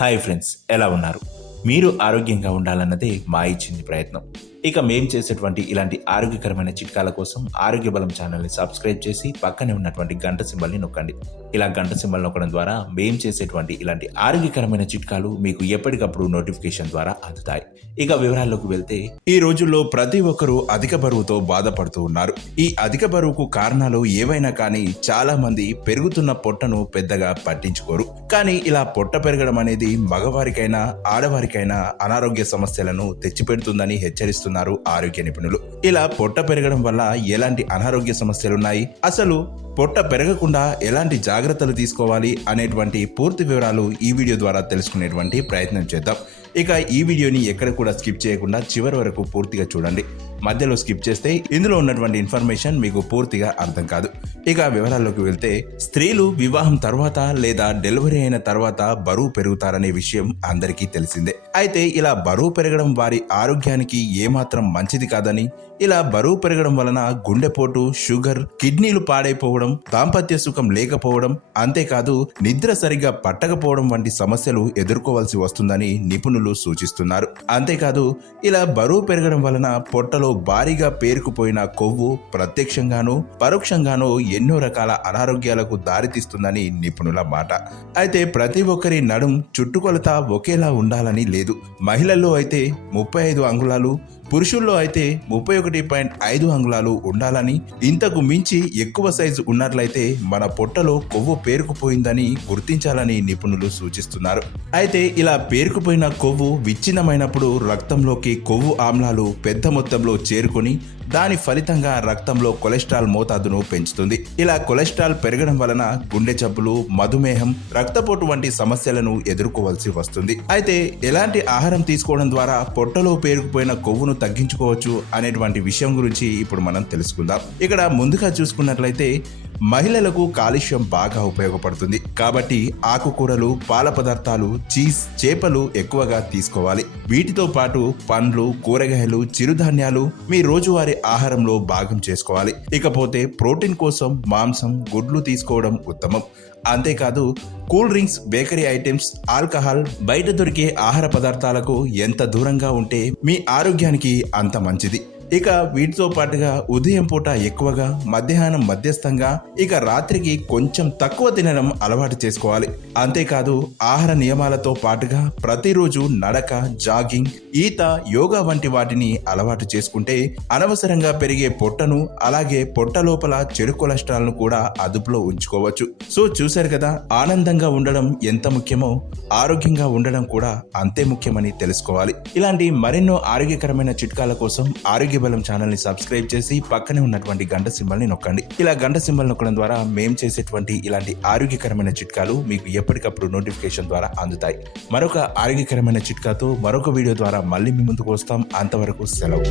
Hi friends, ఎలా ఉన్నారు? మీరు ఆరోగ్యంగా ఉండాలన్నదే మా ఇచ్చింది ప్రయత్నం. ఇక మేం చేసేటువంటి ఇలాంటి ఆరోగ్యకరమైన చిట్కాల కోసం ఆరోగ్య బలం ఛానల్ని సబ్స్క్రైబ్ చేసి పక్కనే ఉన్నటువంటి గంట సింబల్ని నొక్కండి. ఇలా గంట సింబల్ నొక్కడం ద్వారా మేం చేసేటువంటి ఇలాంటి ఆరోగ్యకరమైన చిట్కాలు మీకు ఎప్పటికప్పుడు నోటిఫికేషన్ ద్వారా అందుతాయి. ఇక వివరాల్లోకి వెళ్తే, ఈ రోజుల్లో ప్రతి ఒక్కరూ అధిక బరువుతో బాధపడుతూ ఉన్నారు. ఈ అధిక బరువుకు కారణాలు ఏవైనా కానీ చాలా మంది పెరుగుతున్న పొట్టను పెద్దగా పట్టించుకోరు. కానీ ఇలా పొట్ట పెరగడం అనేది మగవారికైనా ఆడవారికైనా అనారోగ్య సమస్యలను తెచ్చిపెడుతుందని హెచ్చరిస్తున్నారు ఆరోగ్య నిపుణులు. ఇలా పొట్ట పెరగడం వల్ల ఎలాంటి అనారోగ్య సమస్యలున్నాయి, అసలు పొట్ట పెరగకుండా ఎలాంటి జాగ్రత్తలు తీసుకోవాలి అనేటువంటి పూర్తి వివరాలు ఈ వీడియో ద్వారా తెలుసుకునేటువంటి ప్రయత్నం చేద్దాం. ఇక ఈ వీడియోని ఎక్కడ కూడా స్కిప్ చేయకుండా చివరి వరకు పూర్తిగా చూడండి. మధ్యలో స్కిప్ చేస్తే ఇందులో ఉన్నటువంటి ఇన్ఫర్మేషన్ మీకు పూర్తిగా అర్థం కాదు. ఇక వివరాల్లోకి వెళ్తే, స్త్రీలు వివాహం తర్వాత లేదా డెలివరీ అయిన తర్వాత బరువు పెరుగుతారనే విషయం అందరికీ తెలిసిందే. అయితే ఇలా బరువు పెరగడం వారి ఆరోగ్యానికి ఏమాత్రం మంచిది కాదని, ఇలా బరువు పెరగడం వలన గుండెపోటు, షుగర్, కిడ్నీలు పాడైపోవడం, దాంపత్య సుఖం లేకపోవడం, అంతేకాదు నిద్ర సరిగా పట్టకపోవడం వంటి సమస్యలు ఎదుర్కోవాల్సి వస్తుందని నిపుణులు సూచిస్తున్నారు. అంతేకాదు ఇలా బరువు పెరగడం వలన పొట్టలో భారీగా పేరుకుపోయిన కొవ్వు ప్రత్యక్షంగానూ పరోక్షంగానూ ఎన్నో రకాల అనారోగ్యాలకు దారితీస్తుందని నిపుణుల మాట. అయితే ప్రతి ఒక్కరి నడుం చుట్టుకొలత ఒకేలా ఉండాలని లేదు. మహిళల్లో అయితే 35 అంగుళాలు, పురుషుల్లో అయితే 31.5 అంగుళాలు ఉండాలని, ఇంతకు మించి ఎక్కువ సైజు ఉన్నట్లయితే మన పొట్టలో కొవ్వు పేరుకుపోయిందని గుర్తించాలని నిపుణులు సూచిస్తున్నారు. అయితే ఇలా పేరుకుపోయిన కొవ్వు విచ్ఛిన్నమైనప్పుడు రక్తంలోకి కొవ్వు ఆమ్లాలు పెద్ద మొత్తంలో చేరుకొని దాని ఫలితంగా రక్తంలో కొలెస్ట్రాల్ మోతాదును పెంచుతుంది. ఇలా కొలెస్ట్రాల్ పెరగడం వలన గుండె జబ్బులు, మధుమేహం, రక్తపోటు వంటి సమస్యలను ఎదుర్కోవాల్సి వస్తుంది. అయితే ఎలాంటి ఆహారం తీసుకోవడం ద్వారా పొట్టలో పేరుకుపోయిన కొవ్వును తగ్గించుకోవచ్చు అనేటువంటి విషయం గురించి ఇప్పుడు మనం తెలుసుకుందాం. ఇక్కడ ముందుగా చూసుకున్నట్లయితే, మహిళలకు కాల్షియం బాగా ఉపయోగపడుతుంది కాబట్టి ఆకుకూరలు, పాల పదార్థాలు, చీజ్, చేపలు ఎక్కువగా తీసుకోవాలి. వీటితో పాటు పండ్లు, కూరగాయలు, చిరుధాన్యాలు మీ రోజువారీ ఆహారంలో భాగం చేసుకోవాలి. ఇకపోతే ప్రోటీన్ కోసం మాంసం, గుడ్లు తీసుకోవడం ఉత్తమం. అంతేకాదు cool drinks, bakery items, alcohol, బయట దొరికే ఆహార పదార్థాలకు ఎంత దూరంగా ఉంటే మీ ఆరోగ్యానికి అంత మంచిది. ఇక వీటితో పాటుగా ఉదయం పూట ఎక్కువగా, మధ్యాహ్నం మధ్యస్థంగా, ఇక రాత్రికి కొంచెం తక్కువ తినడం అలవాటు చేసుకోవాలి. అంతేకాదు ఆహార నియమాలతో పాటుగా ప్రతిరోజు నడక, జాగింగ్, ఈత, యోగా వంటి వాటిని అలవాటు చేసుకుంటే అనవసరంగా పెరిగే పొట్టను, అలాగే పొట్ట లోపల చెడు కొలెస్ట్రాల్ ను కూడా అదుపులో ఉంచుకోవచ్చు. సో చూశారు కదా, ఆనందంగా ఉండడం ఎంత ముఖ్యమో ఆరోగ్యంగా ఉండడం కూడా అంతే ముఖ్యమని తెలుసుకోవాలి. ఇలాంటి మరెన్నో ఆరోగ్యకరమైన చిట్కాల కోసం ఆరోగ్య బలం ఛానల్ ని సబ్స్క్రైబ్ చేసి పక్కనే ఉన్నటువంటి గంట సింబల్ ని నొక్కండి. ఇలా గంట సింబల్ నొక్కడం ద్వారా మేం చేసేటువంటి ఇలాంటి ఆరోగ్యకరమైన చిట్కాలు మీకు ఎప్పటికప్పుడు నోటిఫికేషన్ ద్వారా అందుతాయి. మరొక ఆరోగ్యకరమైన చిట్కాతో మరొక వీడియో ద్వారా మళ్ళీ మీ ముందుకు వస్తాం. అంతవరకు సెలవు.